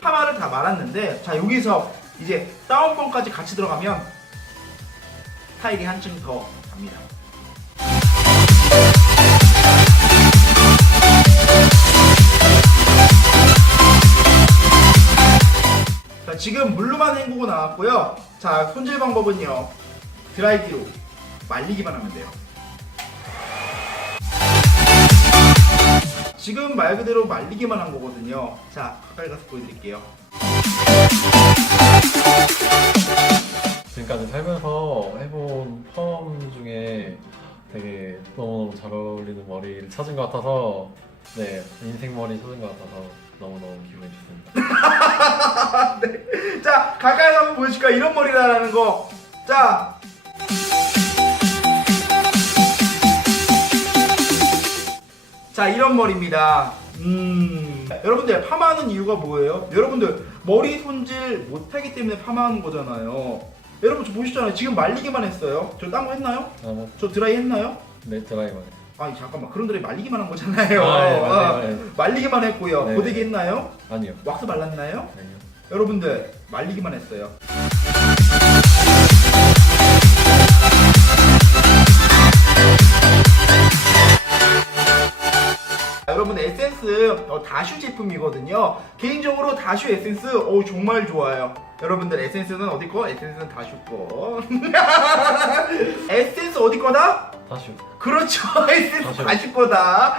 파마를 다 말았는데 자 여기서 이제 다운펌까지 같이 들어가면 스타일이 한층 더 갑니다. 자 지금 물로만 헹구고 나왔고요. 자 손질 방법은요 드라이기로 말리기만 하면 돼요. 지금 말 그대로 말리기만 한 거거든요. 자, 가까이 가서 보여드릴게요. 지금까지 살면서 해본 펌 중에 되게 너무너무 잘 어울리는 머리를 찾은 것 같아서 네 인생 머리 찾은 것 같아서 너무너무 기분이 좋습니다. 자, 가까이 한번 보여줄까? 이런 머리라는 거. 자. 자, 이런 머리입니다. 음. 여러분들, 파마하는 이유가 뭐예요? 여러분들, 머리 손질 못하기 때문에 파마하는 거잖아요. 여러분, 저 보시잖아요. 지금 말리기만 했어요. 저 딴 거 했나요? 아마 저 드라이 했나요? 네 드라이버. 아니, 잠깐만. 그런 드라이 말리기만 한 거잖아요. 아, 네, 아, 맞아요, 네. 말리기만 했고요. 네. 고데기 했나요? 아니요. 왁스 발랐나요? 아니요. 여러분들 말리기만 했어요. 여러분 에센스 어, 다슈 제품이거든요. 개인적으로 다슈 에센스 어, 정말 좋아요. 여러분들 에센스는 어디 거? 에센스는 다슈 거. 에센스 어디 거다? 다시 그렇죠. 에센스 다슈. 다슈 거다.